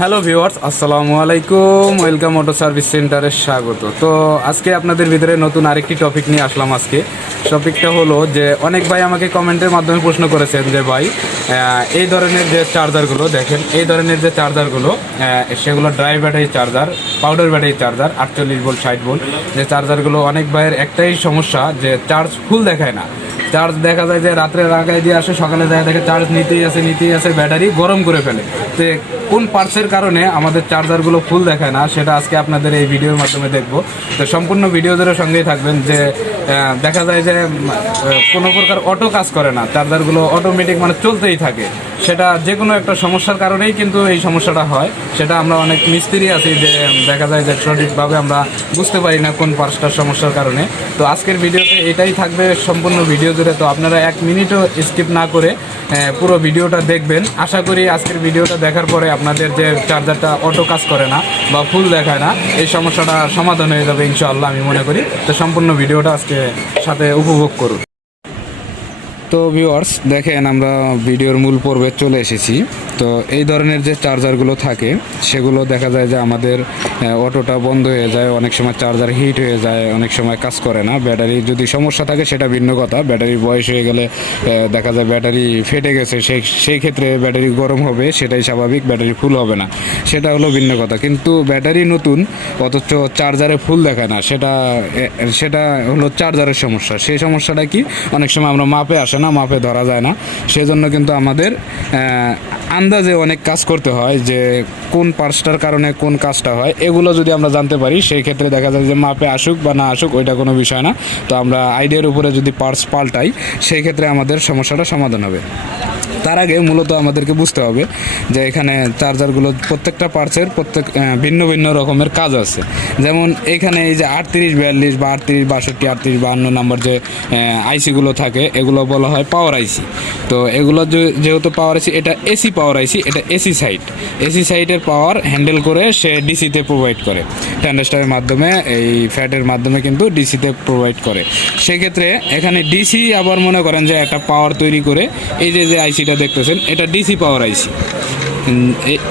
Hello viewers, আসসালামু আলাইকুম। Welcome auto service সেন্টারে স্বাগত। তো আজকে আপনাদের ভিতরে নতুন আরেকটি টপিক নিয়ে আসলাম। আজকে টপিকটা হলো যে অনেক ভাই আমাকে কমেন্টের মাধ্যমে প্রশ্ন করেছেন যে ভাই এই ধরনের যে চার্জারগুলো দেখেন, এই ধরনের যে চার্জারগুলো সেগুলো dry battery charger, powder battery charger 48 volt 60 volt যে চার্জারগুলো, অনেক ভাইয়ের একটাই সমস্যা যে চার্জ ফুল দেখায় না। চার্জ দেখা যায় যে রাত্রে লাগাই দিয়ে আসে, সকালে যায় দেখে চার্জ নিতেই আসে, ব্যাটারি গরম করে ফেলে। তো কোন পার্টসের কারণে আমাদের চার্জারগুলো ফুল দেখায় না সেটা আজকে আপনাদের এই ভিডিওর মাধ্যমে দেখব। তো সম্পূর্ণ ভিডিও ধরে সঙ্গেই থাকবেন। যে দেখা যায় যে কোনো প্রকার অটো কাজ করে না, চার্জারগুলো অটোমেটিক মানে চলতেই থাকে। সেটা যে কোনো একটা সমস্যার কারণেই কিন্তু এই সমস্যাটা হয়। সেটা আমরা অনেক মিস্ত্রি আছি যে দেখা যায় যে সঠিকভাবে আমরা বুঝতে পারি না কোন পার্টসটার সমস্যার কারণে। তো আজকের ভিডিওতে এটাই থাকবে সম্পূর্ণ ভিডিও জুড়ে। তো আপনারা 1 মিনিটও স্কিপ না করে পুরো ভিডিওটা দেখবেন। আশা করি আজকের ভিডিওটা দেখার পরে আপনাদের যে চার্জারটা অটো কাজ করে না বা ফুল দেখায় না, এই সমস্যাটা সমাধান হয়ে যাবে ইনশাআল্লাহ, আমি মনে করি। তো সম্পূর্ণ ভিডিওটা আজকে সাথে উপভোগ করুন। তো ভিউয়ার্স দেখেন, আমরা ভিডিওর মূল পর্বে চলে এসেছি। তো এই ধরনের যে চার্জারগুলো থাকে সেগুলো দেখা যায় যে আমাদের অটোটা বন্ধ হয়ে যায়, অনেক সময় চার্জার হিট হয়ে যায়, অনেক সময় কাজ করে না। ব্যাটারি যদি সমস্যা থাকে সেটা ভিন্ন কথা, ব্যাটারির বয়স হয়ে গেলে দেখা যায় ব্যাটারি ফেটে গেছে, সেই ক্ষেত্রে ব্যাটারি গরম হবে, সেটাই স্বাভাবিক, ব্যাটারি ফুল হবে না, সেটা হলো ভিন্ন কথা। কিন্তু ব্যাটারি নতুন অথচ চার্জারে ফুল দেখায় না, সেটা হলো চার্জারের সমস্যা। সেই সমস্যাটা কি, অনেক সময় আমরা মাপে আসে না, মাপে ধরা যায় না। সেজন্য কিন্তু আমাদের আন্দাজে অনেক কাজ করতে হয় যে কোন পার্টসটার কারণে কোন কাজটা হয়। এগুলো যদি আমরা জানতে পারি সেই ক্ষেত্রে দেখা যায় যে মাপে আসুক বা না আসুক ওইটা কোনো বিষয় না। তো আমরা আইডিয়ার উপরে যদি পার্টস পাল্টাই সেই ক্ষেত্রে আমাদের সমস্যাটা সমাধান হবে। তার আগে মূলত আমাদেরকে বুঝতে হবে যে এখানে চার্জারগুলো প্রত্যেকটা পার্টসের ভিন্ন ভিন্ন রকমের কাজ আছে। যেমন এখানে এই যে 3842 বা 3862 3852 নাম্বার যে আইসিগুলো থাকে এগুলো বলা হয় পাওয়ার আইসি। তো এগুলো যেহেতু পাওয়ার আইসি, এটা এসি পাওয়ার আইসি, এটা এসি সাইটের পাওয়ার হ্যান্ডেল করে সে ডিসিতে প্রোভাইড করে, ট্রানজিস্টরের মাধ্যমে, এই ফ্যাটের মাধ্যমে কিন্তু ডিসিতে প্রোভাইড করে। সেক্ষেত্রে এখানে ডিসি আবার মনে করেন যে একটা পাওয়ার তৈরি করে, এই যে আইসিটা দেখতেছেন এটা ডিসি পাওয়ার আইসি।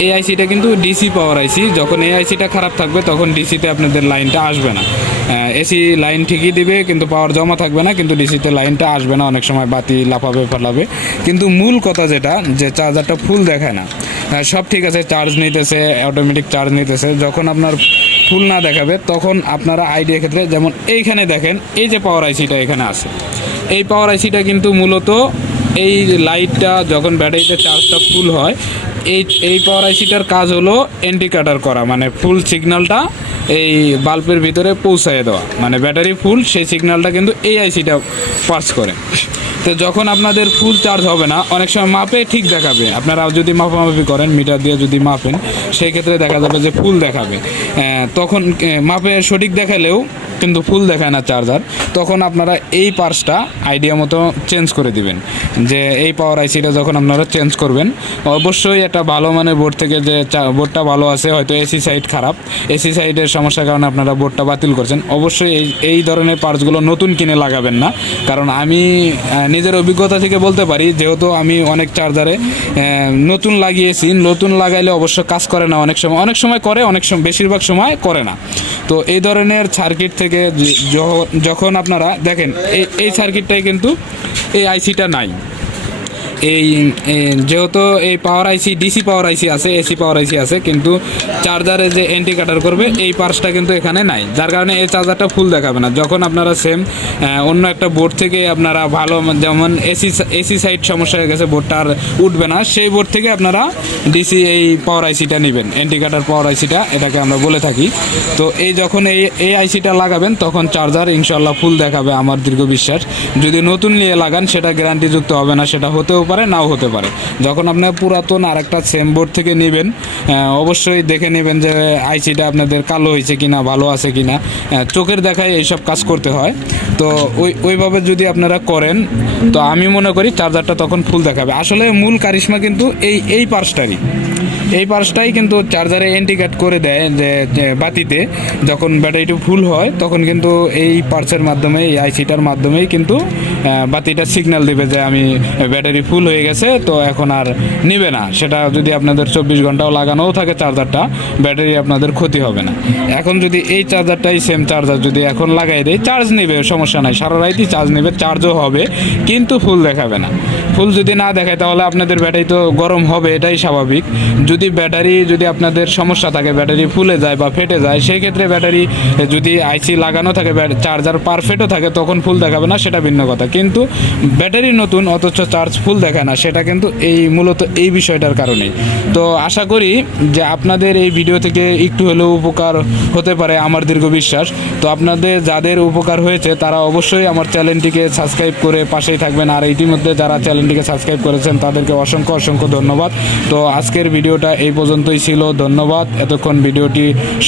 এই আইসিটা কিন্তু ডিসি পাওয়ার আইসি। যখন এই আইসিটা খারাপ থাকবে তখন ডিসিতে আপনাদের লাইনটা আসবে না। এসি লাইন ঠিকই দিবে কিন্তু পাওয়ার জমা থাকবে না, কিন্তু ডিসিতে লাইনটা আসবে না, অনেক সময় বাতি লাফাবে ফালাবে। কিন্তু মূল কথা যেটা, যে চার্জারটা ফুল দেখায় না। সব ঠিক আছে, চার্জ নিতেছে, অটোমেটিক চার্জ নিতেছে, যখন আপনার ফুল না দেখাবে তখন আপনারা আইডিয়া ক্ষেত্রে, যেমন এইখানে দেখেন এই যে পাওয়ার আইসিটা এখানে আছে, এই পাওয়ার আইসিটা কিন্তু মূলত এই লাইটটা যখন ব্যাটারিতে চার্জটা ফুল হয়, এই পাওয়ার আইসিটার কাজ হলো ইন্ডিকেটর করা, মানে ফুল সিগন্যালটা এই বাল্বের ভিতরে পৌঁছায় দেওয়া, মানে ব্যাটারি ফুল, সেই সিগন্যালটা কিন্তু এই আইসিটা পাস করে। তো যখন আপনাদের ফুল চার্জ হবে না, অনেক সময় মাপে ঠিক দেখাবে, আপনারা যদি মাপামাপি করেন মিটার দিয়ে যদি মাপেন সেই ক্ষেত্রে দেখা যাবে যে ফুল দেখাবে। তখন মাপে সঠিক দেখালেও কিন্তু ফুল দেখায় না চার্জার। তখন আপনারা এই পার্টসটা আইডিয়া মতো চেঞ্জ করে দিবেন। যে এই পাওয়ার আইসিটা যখন আপনারা চেঞ্জ করবেন, অবশ্যই একটা ভালো মানের বোর্ড থেকে, যে বোর্ডটা ভালো আছে, হয়তো এসি সাইড খারাপ, এসি সাইডের সমস্যার কারণে আপনারা বোর্ডটা বাতিল করছেন, অবশ্যই এই ধরনের পার্টসগুলো নতুন কিনে লাগাবেন না। কারণ আমি নিজের অভিজ্ঞতা থেকে বলতে পারি, যেহেতু আমি অনেক চার্জারে নতুন লাগিয়েছি, নতুন লাগাইলে অবশ্য কাজ করে না, অনেক সময় করে, বেশিরভাগ সময় করে না। তো এই ধরনের সার্কিট থেকে যখন আপনারা দেখেন এই সার্কিটটাই কিন্তু এই আইসিটা নাই, এই যেহেতু এই পাওয়ার আইসি ডিসি পাওয়ার আইসি আছে, এসি পাওয়ার আইসি আছে, কিন্তু চার্জারে যে ইন্ডিকেটর করবে এই পার্টসটা কিন্তু এখানে নাই, যার কারণে এই চার্জারটা ফুল দেখাবে না। যখন আপনারা সেম অন্য একটা বোর্ড থেকে আপনারা ভালো, যেমন এসি সাইড সমস্যা হয়ে গেছে, বোর্ডটা আর উঠবে না, সেই বোর্ড থেকে আপনারা ডিসি এই পাওয়ার আইসিটা নেবেন, ইন্ডিকেটর পাওয়ার আইসিটা এটাকে আমরা বলে থাকি। তো যখন এই আইসিটা লাগাবেন তখন চার্জার ইনশাল্লাহ ফুল দেখাবে, আমার দীর্ঘ বিশ্বাস। যদি নতুন নিয়ে লাগান সেটা গ্যারান্টিযুক্ত হবে না, সেটা হতেও পারে নাও হতে পারে। যখন আপনার পুরাতন আরেকটা সেম বোর্ড থেকে নেবেন, অবশ্যই দেখে নেবেন যে আইসিটা আপনাদের কালো হয়েছে কিনা, ভালো আছে কিনা, চোখের দেখায় এইসব কাজ করতে হয়। তো ওইভাবে যদি আপনারা করেন তো আমি মনে করি চার্জারটা তখন ফুল দেখাবে। আসলে মূল কারিশমা কিন্তু এই পার্টসটারই, এই পার্টসটাই কিন্তু চার্জারে ইন্ডিকেট করে দেয় যে বাতিতে যখন ব্যাটারিটি ফুল হয় তখন কিন্তু এই পার্টসের মাধ্যমে এই আইসিটার মাধ্যমেই কিন্তু বাতিটা সিগন্যাল দেবে যে আমি ব্যাটারি ফুল হয়ে গেছে, তো এখন আর নিবে না। সেটা যদি আপনাদের 24 ঘন্টাও লাগানোও থাকে চার্জারটা, ব্যাটারি আপনাদের ক্ষতি হবে না। এখন যদি এই চার্জারটাই সেম চার্জার যদি এখন লাগাই দেয়, চার্জ নেবে, সমস্যা নাই, সারা রাতই চার্জ নেবে, চার্জও হবে, কিন্তু ফুল দেখাবে না। ফুল যদি না দেখায় তাহলে আপনাদের ব্যাটারি তো গরম হবে, এটাই স্বাভাবিক। যদি আপনাদের সমস্যা থাকে, ব্যাটারি ফুলে যায় বা ফেটে যায়, সেই ক্ষেত্রে ব্যাটারি যদি আইসি লাগানো থাকে, চার্জার পারফেক্টও থাকে, তখন ফুল দেখাবে না, সেটা ভিন্ন কথা। কিন্তু ব্যাটারি নতুন অথচ চার্জ ফুল দেখায় না, সেটা কিন্তু মূলত এই বিষয়টার কারণেই। তো আশা করি যে আপনাদের এই ভিডিও থেকে একটু হলেও উপকার হতে পারে, আমার দীর্ঘ বিশ্বাস। তো আপনাদের যাদের উপকার হয়েছে তারা অবশ্যই আমার চ্যানেলটিকে সাবস্ক্রাইব করে পাশেই থাকবেন। আর ইতিমধ্যে যারা চ্যানেলটিকে সাবস্ক্রাইব করেছেন তাদেরকে অসংখ্য অসংখ্য ধন্যবাদ। তো আজকের ভিডিওটা এই পর্যন্তই ছিল। ধন্যবাদ এতক্ষণ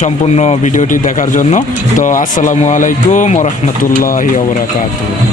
সম্পূর্ণ ভিডিওটি দেখার জন্য। তো আসসালামু আলাইকুম ওয়া রাহমাতুল্লাহি ওয়া বারাকাতুহু।